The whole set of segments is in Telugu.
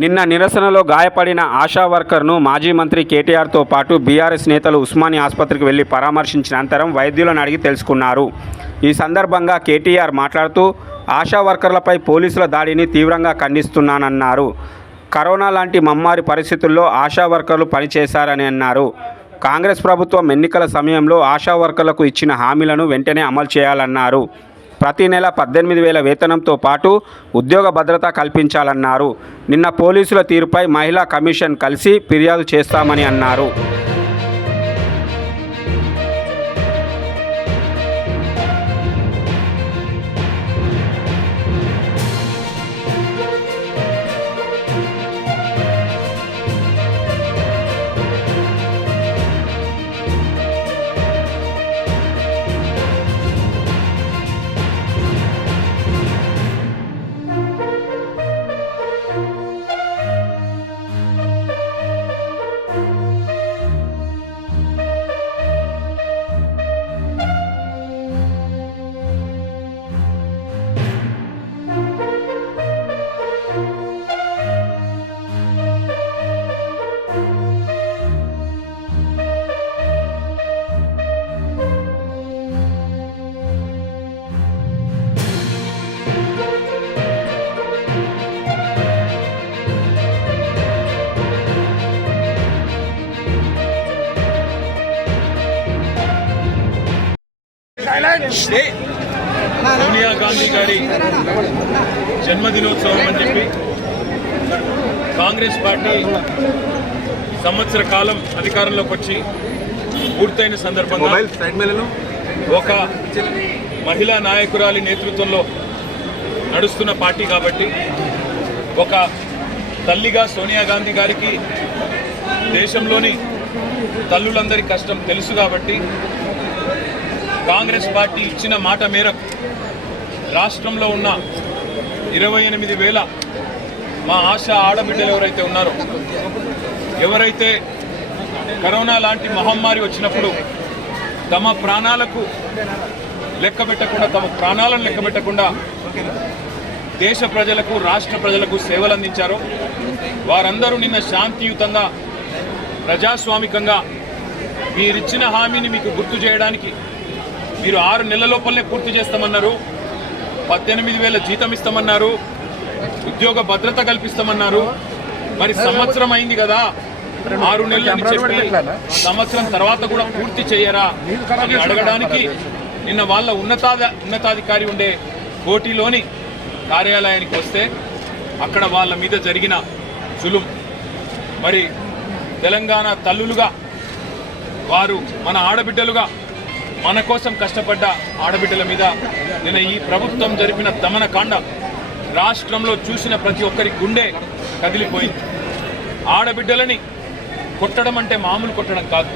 నిన్న నిరసనలో గాయపడిన ఆశా వర్కర్ను మాజీ మంత్రి కేటీఆర్తో పాటు బీఆర్ఎస్ నేతలు ఉస్మాని ఆసుపత్రికి వెళ్ళి పరామర్శించిన అనంతరం వైద్యులను అడిగి తెలుసుకున్నారు. ఈ సందర్భంగా కేటీఆర్ మాట్లాడుతూ ఆశా వర్కర్లపై పోలీసుల దాడిని తీవ్రంగా ఖండిస్తున్నానన్నారు. కరోనా లాంటి మమ్మారి పరిస్థితుల్లో ఆశా వర్కర్లు పనిచేశారని అన్నారు. కాంగ్రెస్ ప్రభుత్వం ఎన్నికల సమయంలో ఆశా వర్కర్లకు ఇచ్చిన హామీలను వెంటనే అమలు చేయాలన్నారు. ప్రతి నెల పద్దెనిమిది వేల వేతనంతో పాటు ఉద్యోగ భద్రత కల్పించాలన్నారు. నిన్న పోలీసుల తీరుపై మహిళా కమిషన్ కలిసి ఫిర్యాదు చేస్తామని అన్నారు. సోనియా గాంధీ గారి జన్మదినోత్సవం అని చెప్పి కాంగ్రెస్ పార్టీ సంవత్సర కాలం అధికారంలోకి వచ్చి పూర్తయిన సందర్భంగా ఒక మహిళా నాయకురాలి నేతృత్వంలో నడుస్తున్న పార్టీ కాబట్టి ఒక తల్లిగా సోనియా గాంధీ గారికి దేశంలోని తల్లులందరి కష్టం తెలుసు కాబట్టి కాంగ్రెస్ పార్టీ ఇచ్చిన మాట మేరకు రాష్ట్రంలో ఉన్న ఇరవై ఎనిమిది వేల మా ఆశ ఆడబిడ్డలు ఎవరైతే ఉన్నారో ఎవరైతే కరోనా లాంటి మహమ్మారి వచ్చినప్పుడు తమ ప్రాణాలకు లెక్క పెట్టకుండా తమ ప్రాణాలను లెక్క పెట్టకుండా దేశ ప్రజలకు రాష్ట్ర ప్రజలకు సేవలు అందించారో వారందరూ నిన్న శాంతియుతంగా ప్రజాస్వామికంగా మీరిచ్చిన హామీని మీకు గుర్తు చేయడానికి మీరు ఆరు నెలల లోపలనే పూర్తి చేస్తామన్నారు. పద్దెనిమిది వేల జీతం ఇస్తామన్నారు. ఉద్యోగ భద్రత కల్పిస్తామన్నారు. మరి సంవత్సరం అయింది కదా. ఆరు నెలలు చెప్పి సంవత్సరం తర్వాత కూడా పూర్తి చేయరా? అని అడగడానికి నిన్న వాళ్ళ ఉన్నతాధ ఉన్నతాధికారి ఉండే కోటిలోని కార్యాలయానికి వస్తే అక్కడ వాళ్ళ మీద జరిగిన జులుం. మరి తెలంగాణ తల్లులుగా వారు మన ఆడబిడ్డలుగా మన కోసం కష్టపడ్డ ఆడబిడ్డల మీద నిన్న ఈ ప్రభుత్వం జరిపిన దమనకాండ రాష్ట్రంలో చూసిన ప్రతి ఒక్కరి గుండె కదిలిపోయింది. ఆడబిడ్డలని కొట్టడం అంటే మామూలు కొట్టడం కాదు.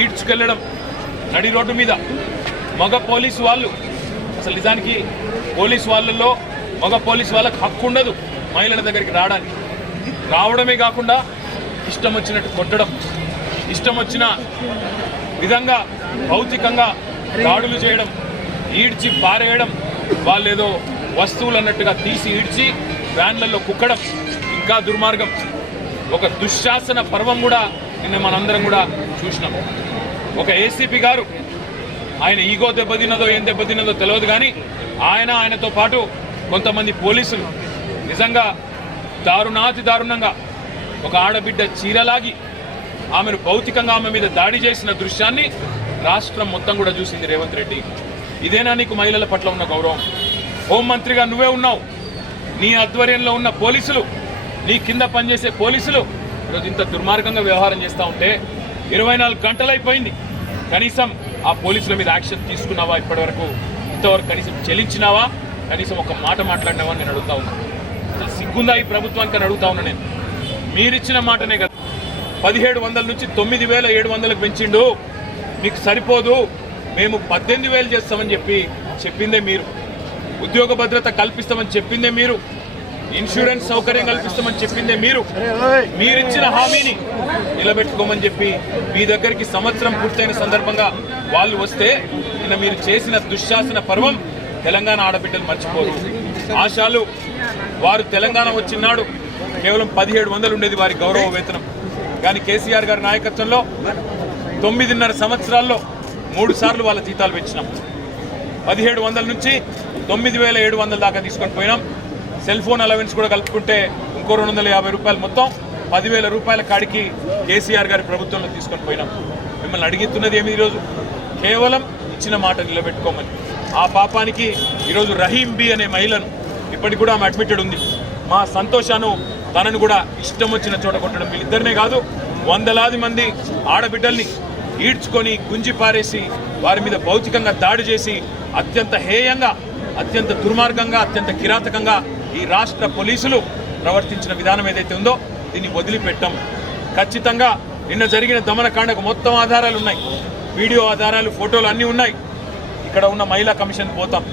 ఈడ్చుకెళ్ళడం నడి రోడ్డు మీద మగ పోలీసు వాళ్ళు అసలు నిజానికి పోలీసు వాళ్ళల్లో మగ పోలీసు వాళ్ళకి హక్కు ఉండదు మహిళల దగ్గరికి రావడానికి. రావడమే కాకుండా ఇష్టం వచ్చినట్టు కొట్టడం ఇష్టం వచ్చిన విధంగా భౌతికంగా దాడులు చేయడం ఈడ్చి పారేయడం వాళ్ళు ఏదో వస్తువులు అన్నట్టుగా తీసి ఈడ్చి వ్యాన్లలో కుక్కడం ఇంకా దుర్మార్గం. ఒక దుశ్శాసన పర్వం కూడా నిన్న మనందరం కూడా చూసినాం. ఒక ఏసీపీ గారు ఆయన ఈగో దెబ్బతిన్నదో ఏం దెబ్బతిన్నదో తెలియదు కానీ ఆయన ఆయనతో పాటు కొంతమంది పోలీసులు నిజంగా దారుణాతి దారుణంగా ఒక ఆడబిడ్డ చీరలాగి ఆమెను భౌతికంగా ఆమె మీద దాడి చేసిన దృశ్యాన్ని రాష్ట్రం మొత్తం కూడా చూసింది రేవంత్ రెడ్డి. ఇదేనా నీకు మహిళల పట్ల ఉన్న గౌరవం? హోంమంత్రిగా నువ్వే ఉన్నావు. నీ ఆధ్వర్యంలో ఉన్న పోలీసులు నీ కింద పనిచేసే పోలీసులు ఈరోజు ఇంత దుర్మార్గంగా వ్యవహారం చేస్తూ ఉంటే ఇరవై నాలుగు గంటలైపోయింది. కనీసం ఆ పోలీసుల మీద యాక్షన్ తీసుకున్నావా ఇప్పటివరకు? ఇంతవరకు కనీసం చెల్లించినావా కనీసం ఒక మాట మాట్లాడినావా నేను అడుగుతా ఉన్నా. సిగ్గుందా ఈ ప్రభుత్వానికి అని అడుగుతా ఉన్నా నేను. మీరిచ్చిన మాటనే కదా. పదిహేడు వందల నుంచి తొమ్మిది వేల ఏడు వందలకు పెంచిండు. మీకు సరిపోదు. మేము పద్దెనిమిది వేలు చేస్తామని చెప్పి చెప్పిందే మీరు. ఉద్యోగ భద్రత కల్పిస్తామని చెప్పిందే మీరు. ఇన్సూరెన్స్ సౌకర్యం కల్పిస్తామని చెప్పిందే మీరు. మీరిచ్చిన హామీని నిలబెట్టుకోమని చెప్పి మీ దగ్గరికి సంవత్సరం పూర్తయిన సందర్భంగా వాళ్ళు వస్తే నిన్న మీరు చేసిన దుశ్శాసన పర్వం తెలంగాణ ఆడబిడ్డలు మర్చిపోదు ఆశాలు వారు తెలంగాణ వచ్చినాడు. కేవలం పదిహేడు వందలు ఉండేది వారి గౌరవ వేతనం. కానీ కేసీఆర్ గారి నాయకత్వంలో తొమ్మిదిన్నర సంవత్సరాల్లో మూడు సార్లు వాళ్ళ జీతాలు పెంచినాం. పదిహేడు వందల నుంచి తొమ్మిది వేల ఏడు వందల దాకా తీసుకొని పోయినాం. సెల్ ఫోన్ అలవెన్స్ కూడా కలుపుకుంటే ఇంకో రెండు వందల యాభై రూపాయలు మొత్తం పదివేల రూపాయల కాడికి కేసీఆర్ గారి ప్రభుత్వంలో తీసుకొని పోయినాం. మిమ్మల్ని అడిగిస్తున్నది ఏమి ఈరోజు? కేవలం ఇచ్చిన మాట నిలబెట్టుకోమని. ఆ పాపానికి ఈరోజు రహీం బి అనే మహిళను ఇప్పటికి కూడా ఆమె అడ్మిటెడ్ ఉంది. మా సంతోషాను తనను కూడా ఇష్టం వచ్చిన చోట కొట్టడం వీళ్ళిద్దరినే కాదు వందలాది మంది ఆడబిడ్డల్ని ఈడ్చుకొని గుంజి పారేసి వారి మీద భౌతికంగా దాడి చేసి అత్యంత హేయంగా అత్యంత దుర్మార్గంగా అత్యంత కిరాతకంగా ఈ రాష్ట్ర పోలీసులు ప్రవర్తించిన విధానం ఏదైతే ఉందో దీన్ని వదిలిపెట్టాం. ఖచ్చితంగా నిన్న జరిగిన దమనకాండకు మొత్తం ఆధారాలు ఉన్నాయి. వీడియో ఆధారాలు ఫోటోలు అన్నీ ఉన్నాయి. ఇక్కడ ఉన్న మహిళా కమిషన్కి పోతాం.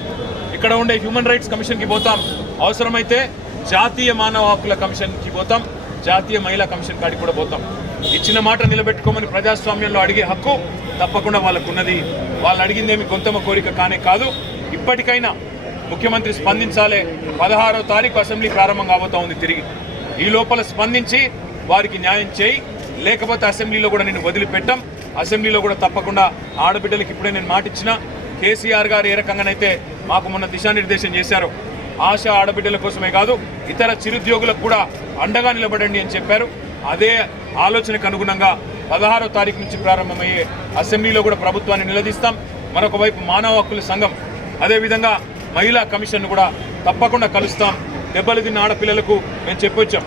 ఇక్కడ ఉండే హ్యూమన్ రైట్స్ కమిషన్కి పోతాం. అవసరమైతే జాతీయ మానవ హక్కుల కమిషన్కి పోతాం. జాతీయ మహిళా కమిషన్ కాడికి కూడా పోతాం. ఇచ్చిన మాట నిలబెట్టుకోమని ప్రజాస్వామ్యంలో అడిగే హక్కు తప్పకుండా వాళ్ళకున్నది. వాళ్ళు అడిగిందేమి గొంతమ కోరిక కానే కాదు. ఇప్పటికైనా ముఖ్యమంత్రి స్పందించాలే. పదహారో తారీఖు అసెంబ్లీ ప్రారంభం కాబోతా ఉంది తిరిగి. ఈ లోపల స్పందించి వారికి న్యాయం చేయి. లేకపోతే అసెంబ్లీలో కూడా నేను వదిలిపెట్టాం. అసెంబ్లీలో కూడా తప్పకుండా ఆడబిడ్డలకి ఇప్పుడే నేను మాటిచ్చిన. కేసీఆర్ గారు ఏ రకంగానైతే మాకు మొన్న దిశానిర్దేశం చేశారో ఆశ ఆడబిడ్డల కోసమే కాదు ఇతర చిరుద్యోగులకు కూడా అండగా నిలబడండి అని చెప్పారు. అదే ఆలోచనకు అనుగుణంగా పదహారో తారీఖు నుంచి ప్రారంభమయ్యే అసెంబ్లీలో కూడా ప్రభుత్వాన్ని నిలదీస్తాం. మరొక వైపు మానవ హక్కుల సంఘం అదేవిధంగా మహిళా కమిషన్ కూడా తప్పకుండా కలుస్తాం. దెబ్బలు తిన్న ఆడపిల్లలకు మేము చెప్పొచ్చాం.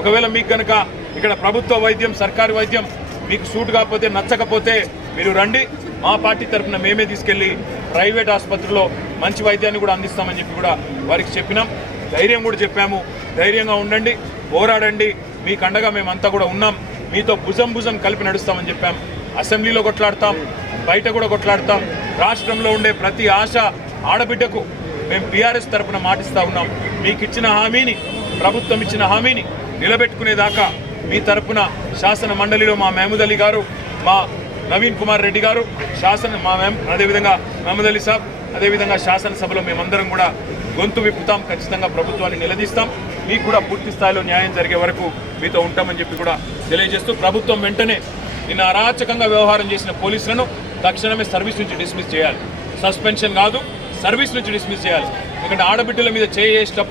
ఒకవేళ మీకు కనుక ఇక్కడ ప్రభుత్వ వైద్యం సర్కారు వైద్యం మీకు సూట్ కాకపోతే నచ్చకపోతే మీరు రండి. మా పార్టీ తరఫున మేమే తీసుకెళ్ళి ప్రైవేట్ ఆసుపత్రిలో మంచి వైద్యాన్ని కూడా అందిస్తామని చెప్పి కూడా వారికి చెప్పినాం. ధైర్యం కూడా చెప్పాము. ధైర్యంగా ఉండండి పోరాడండి. మీకు అండగా మేమంతా కూడా ఉన్నాం. మీతో భుజం భుజం కలిపి నడుస్తామని చెప్పాం. అసెంబ్లీలో కొట్లాడతాం బయట కూడా కొట్లాడతాం. రాష్ట్రంలో ఉండే ప్రతి ఆశ ఆడబిడ్డకు మేము బీఆర్ఎస్ తరపున మాటిస్తూ ఉన్నాం. మీకు ఇచ్చిన హామీని ప్రభుత్వం ఇచ్చిన హామీని నిలబెట్టుకునేదాకా మీ తరపున శాసన మండలిలో మా మహమూద్ అలీ గారు మా నవీన్ కుమార్ రెడ్డి గారు శాసన మా మేము అదేవిధంగా మహమూద్ అలీ సాబ్ అదేవిధంగా శాసనసభలో మేమందరం కూడా గొంతు విప్పుతాం ఖచ్చితంగా ప్రభుత్వాన్ని నిలదీస్తాం. మీకు కూడా పూర్తి స్థాయిలో న్యాయం జరిగే వరకు మీతో ఉంటామని చెప్పి కూడా తెలియజేస్తూ ప్రభుత్వం వెంటనే నిన్న అరాచకంగా వ్యవహారం చేసిన పోలీసులను తక్షణమే సర్వీస్ నుంచి డిస్మిస్ చేయాలి. సస్పెన్షన్ కాదు సర్వీస్ నుంచి డిస్మిస్ చేయాలి. ఎందుకంటే ఆడబిడ్డల మీద చేసేటప్పుడు